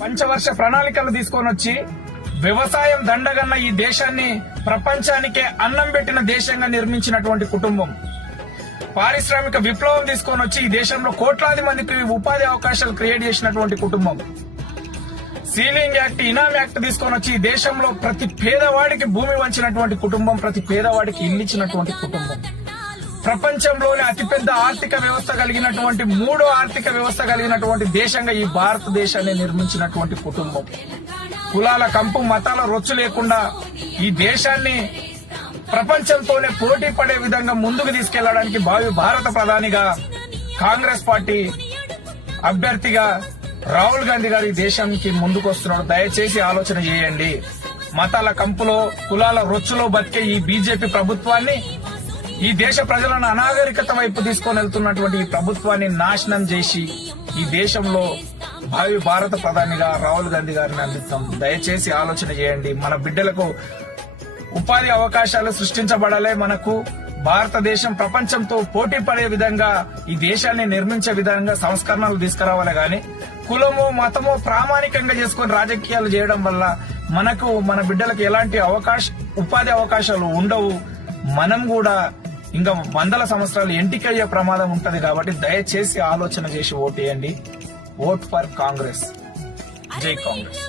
పంచవర్ష ప్రణాళికలు తీసుకొని వచ్చి వ్యవసాయం దండగన్న ఈ దేశాన్ని ప్రపంచానికే అన్నం పెట్టిన దేశంగా నిర్మించినటువంటి కుటుంబం. పారిశ్రామిక విప్లవం తీసుకొని వచ్చి ఈ దేశంలో కోట్లాది మందికి ఉపాధి అవకాశాలు క్రియేట్ చేసినటువంటి కుటుంబం. సీలింగ్ యాక్ట్ ఇనామ్ యాక్ట్ తీసుకొని వచ్చి ఈ దేశంలో ప్రతి పేదవాడికి భూమి వంచినటువంటి కుటుంబం ప్రతి పేదవాడికి ఇల్లు కుటుంబం. ప్రపంచంలోనే అతిపెద్ద ఆర్థిక వ్యవస్థ కలిగినటువంటి మూడో ఆర్థిక వ్యవస్థ కలిగినటువంటి దేశంగా ఈ భారతదేశాన్ని నిర్మించినటువంటి కుటుంబం. కులాల కంపు మతాల రొచ్చు లేకుండా ఈ దేశాన్ని ప్రపంచంతోనే పోటీ పడే విధంగా ముందుకు తీసుకెళ్ళడానికి భావి భారత ప్రధానిగా కాంగ్రెస్ పార్టీ అభ్యర్థిగా రాహుల్ గాంధీ గారు ఈ దేశానికి ముందుకు వస్తున్నాడు దయచేసి ఆలోచన చేయండి. మతాల కంపులో కులాల రొచ్చులో బతికే ఈ బీజేపీ ప్రభుత్వాన్ని ఈ దేశ ప్రజలను అనాగరికత వైపు తీసుకొని వెళ్తున్నటువంటి ఈ ప్రభుత్వాన్ని నాశనం చేసి ఈ దేశంలో భావి భారత ప్రధానిగా రాహుల్ గాంధీ గారిని అందిస్తాం. దయచేసి ఆలోచన చేయండి. మన బిడ్డలకు ఉపాధి అవకాశాలు సృష్టించబడాలి మనకు. భారతదేశం ప్రపంచంతో పోటీ పడే విధంగా ఈ దేశాన్ని నిర్మించే విధంగా సంస్కరణలు తీసుకురావాలి గాని కులమో మతమో ప్రామాణికంగా చేసుకొని రాజకీయాలు చేయడం వల్ల మనకు మన బిడ్డలకు ఎలాంటి అవకాశ ఉపాధి అవకాశాలు ఉండవు. మనం కూడా ఇంకా వందల సంవత్సరాలు ఎంటికయ్యే ప్రమాదం ఉంటది కాబట్టి దయచేసి ఆలోచన చేసి ఓటేయండి. Vote for Congress. జై కాంగ్రెస్.